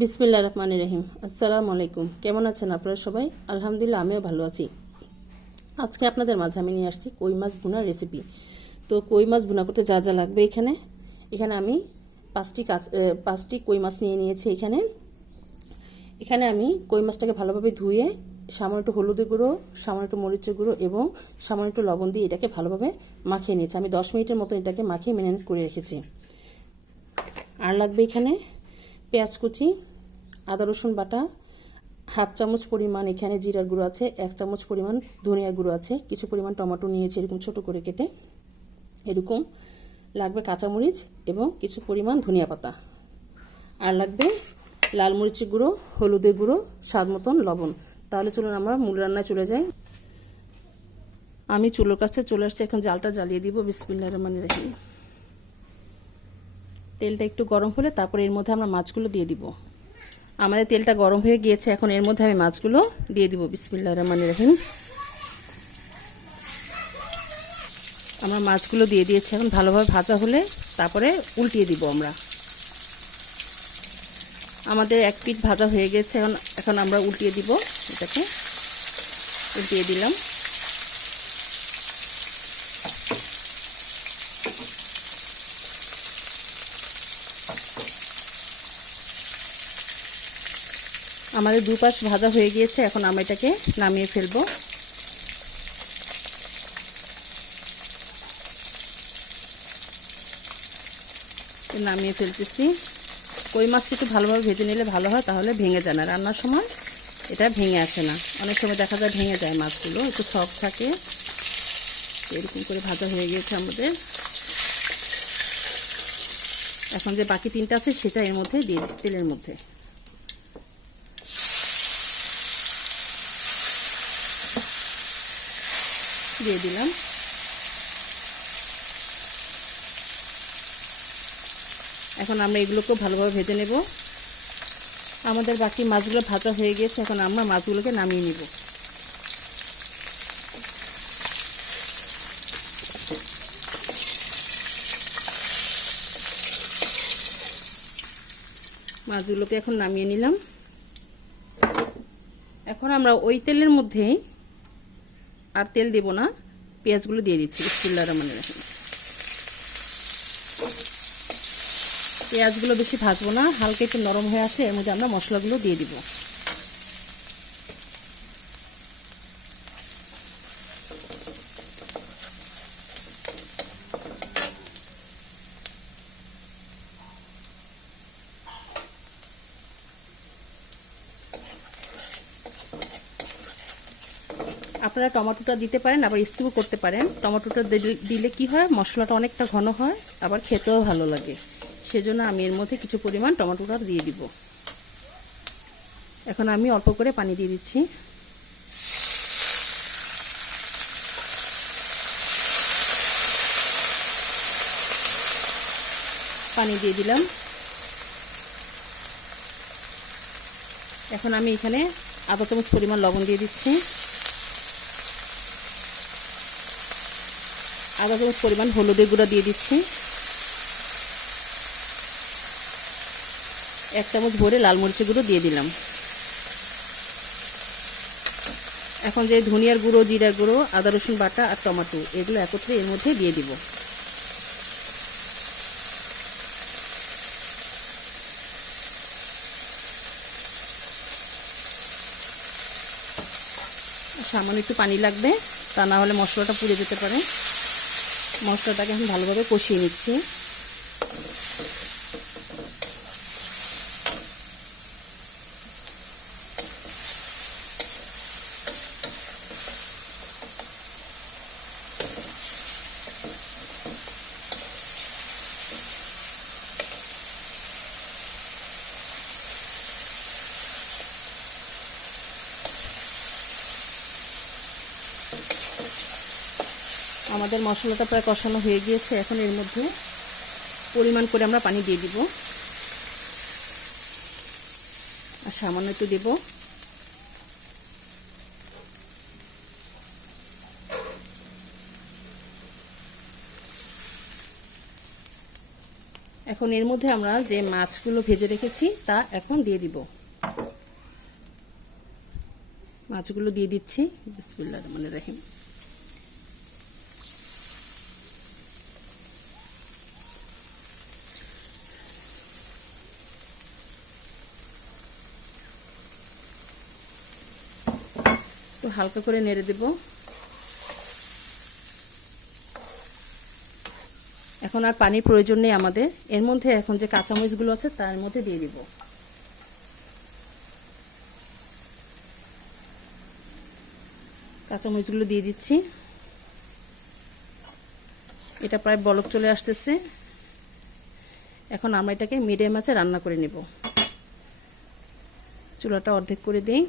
বিসমিল্লাহির রহমানির রহিম। আসসালামু আলাইকুম। কেমন আছেন আপনারা সবাই? আলহামদুলিল্লাহ, আমিও ভালো আছি। আজকে আপনাদের মাঝে আমি নিয়ে আসছি কই মাছ ভুনার রেসিপি। তো কই মাছ ভুনা করতে যা যা লাগবে এখানে আমি পাঁচটি কই মাছ নিয়ে নিয়েছি। এখানে আমি কই মাছটাকে ভালোভাবে ধুয়ে সামান্য একটু হলুদের গুঁড়ো, সামান্য একটু মরিচের গুঁড়ো এবং সামান্য একটু লবণ দিয়ে এটাকে ভালোভাবে মাখিয়ে নিয়েছি। আমি 10 মিনিটের মতো এটাকে মাখিয়ে ম্যারিনেট করে রেখেছি। আর লাগবে এখানে পেঁয়াজ কুচি, আদা রসুন বাটা, হাফ চামচ পরিমাণ এখানে জিরার গুঁড়ো আছে, 1 চামচ পরিমাণ ধনিয়ার গুঁড়ো আছে, কিছু পরিমাণ টমেটো নিয়েছি এরকম ছোট করে কেটে, এরকম লাগবে কাঁচামরিচ এবং কিছু পরিমাণ ধনিয়া পাতা। আর লাগবে লাল মরিচের গুঁড়ো, হলুদের গুঁড়ো, স্বাদ মতন লবণ। তাহলে চলুন আমরা মূল রান্নায় চলে যাই। আমি চুলোর কাছে চলে আসছি, এখন জালটা জ্বালিয়ে দিব। বিসমিল্লাহির রহমানির রহিম। তেলটা একটু গরম হলে তারপরে এর মধ্যে আমরা মাছগুলো দিয়ে দিব। আমাদের তেলটা গরম হয়ে গিয়েছে, এখন এর মধ্যে আমি মাছগুলো দিয়ে দিব। বিসমিল্লাহির রহমানির রহিম। আমরা মাছগুলো দিয়ে দিয়েছি, এখন ভালোভাবে ভাজা হলে তারপরে উল্টিয়ে দিব আমরা। আমাদের এক পিঠ ভাজা হয়ে গেছে, এখন আমরা উল্টিয়ে দিব। এটাকে উল্টিয়ে দিলাম। আমাদের দুপাশ ভাজা হয়ে গিয়েছে, এখন আমরা এটাকে নামিয়ে ফেলবো। নামিয়ে ফেলতেছি। কই মাছটা একটু ভালোভাবে ভেজে নিলে ভালো হয়, তাহলে ভেঙে যায় না রান্নার সময়। এটা ভেঙে আসে না, অনেক সময় দেখা যায় ভেঙে যায় মাছগুলো, একটু সফট থাকে। এরকম করে ভাজা হয়ে গিয়েছে আমাদের। এখন যে বাকি তিনটা আছে সেটা এর মধ্যে দিয়ে দিচ্ছি, তেলের মধ্যে দিয়ে দিলাম। এখন আমরা এগুলোকেও ভালোভাবে ভেজে নেব। আমাদের বাকি মাছগুলো ভাজা হয়ে গিয়েছে, এখন আমরা মাছগুলোকে নামিয়ে নিব। মাছগুলোকে এখন নামিয়ে নিলাম। এখন আমরা ওই তেলের মধ্যে আর তেল দেব না, পেঁয়াজগুলো দিয়ে দিচ্ছি। বিসমিল্লাহির রহমানির রহিম। পেঁয়াজগুলো বেশি ভাজবো না, হালকা একটু নরম হয়ে আসলে এর মধ্যে আমরা মশলাগুলো দিয়ে দিব। আপনারা টমেটোটা দিতে পারেন, আবার স্কিপও করতে পারেন। টমেটোটা দিলে কি হয়, মশলাটা অনেকটা ঘন হয়, আবার খেতেও ভালো লাগে। সেজন্য আমি এর মধ্যে কিছু পরিমাণ টমেটোটা দিয়ে দিব। এখন আমি অল্প করে পানি দিয়ে দিচ্ছি। পানি দিয়ে দিলাম। এখন আমি এখানে আধা চামচ পরিমাণ লবণ দিয়ে দিচ্ছি, আধা চামচ পরিমাণ হলুদের গুঁড়া দিয়ে দিচ্ছি, 1 চামচ ভরে লাল মরিচের গুঁড়ো দিয়ে দিলাম। এখন যে ধনিয়ার গুঁড়ো, জিরার গুঁড়ো, আদা রসুন বাটা আর টমেটো এগুলো একত্রে এর মধ্যে দিয়ে দিব। সামান্য একটু পানি লাগবে, তা না হলে মশলাটা পুড়ে যেতে পারে। মশলাটাকে এখন ভালোভাবে কষিয়ে নিচ্ছি। আমাদের মশলাটা প্রায় কষানো হয়ে গিয়েছে, এখন এর মধ্যে পরিমাণ করে আমরা পানি দিয়ে দিব। আর সামান্য একটু দেব। এখন এর মধ্যে আমরা যে মাছগুলো ভেজে রেখেছি তা এখন দিয়ে দিব। মাছগুলো দিয়ে দিচ্ছি। বিসমিল্লাহির রহমানির রহিম। তো হালকা করে নেড়ে দেব। এখন আর পানির প্রয়োজন নেই আমাদের। এর মধ্যে এখন যে কাঁচামরিচগুলো আছে তার মধ্যে দিয়ে দিব। কাঁচামরিচগুলো দিয়ে দিচ্ছি। এটা প্রায় বলক চলে আসতেছে। এখন আমরা এটাকে মিডিয়াম আঁচে রান্না করে নেব। চুলাটা অর্ধেক করে দিই।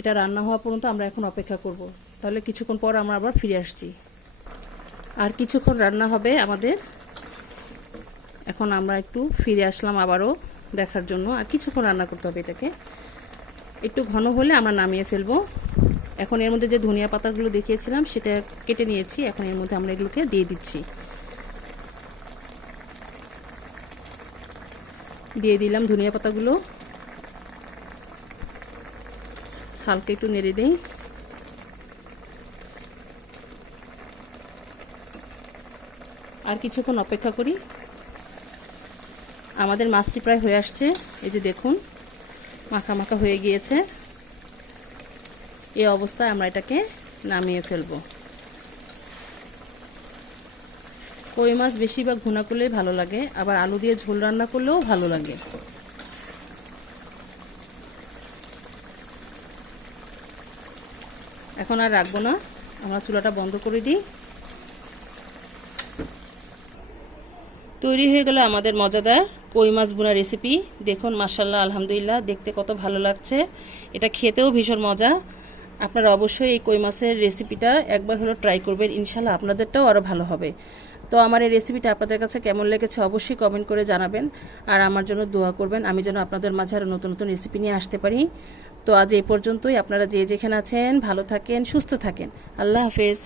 এটা রান্না হওয়া পর্যন্ত আমরা এখন অপেক্ষা করব। তাহলে কিছুক্ষণ পর আমরা আবার ফিরে আসছি। আর কিছুক্ষণ রান্না হবে আমাদের। এখন আমরা একটু ফিরে আসলাম আবারও দেখার জন্য। আর কিছুক্ষণ রান্না করতে হবে এটাকে। একটু ঘন হলে আমরা নামিয়ে ফেলবো। এখন এর মধ্যে যে ধনিয়া পাতাগুলো দেখিয়েছিলাম সেটা কেটে নিয়েছি। এখন এর মধ্যে আমরা এগুলোকে দিয়ে দিচ্ছি। দিয়ে দিলাম ধনিয়া পাতাগুলো। হালকা একটু নেড়ে দেই। আর কিছুক্ষণ অপেক্ষা করি। আমাদের মাছটি প্রায় হয়ে আসছে। এই যে দেখুন মাখা মাখা হয়ে গিয়েছে। এই অবস্থায় আমরা এটাকে নামিয়ে ফেলবো। কই মাছ বেশিরভাগ ভুনা করলেই ভালো লাগে, আবার আলু দিয়ে ঝোল রান্না করলেও ভালো লাগে। এখন আর রাখবো না, আমরা চুলাটা বন্ধ করে দিই। তৈরি হয়ে গেল আমাদের মজাদার কই মাছ ভুনা রেসিপি। দেখুন মাশাআল্লাহ, আলহামদুলিল্লাহ, দেখতে কত ভালো লাগছে। এটা খেতেও ভীষণ মজা। আপনারা অবশ্যই এই কই মাছের রেসিপিটা একবার হলো ট্রাই করবেন। ইনশাআল্লাহ আপনাদেরটাও আরও ভালো হবে। তো আমার এই রেসিপিটা আপনাদের কাছে কেমন লেগেছে অবশ্যই কমেন্ট করে জানাবেন। আর আমার জন্য দোয়া করবেন, আমি যেন আপনাদের মাঝে আরও নতুন নতুন রেসিপি নিয়ে আসতে পারি। তো আজ এই পর্যন্তই। আপনারা যে যেখানে আছেন ভালো থাকেন, সুস্থ থাকেন। আল্লাহ হাফেজ।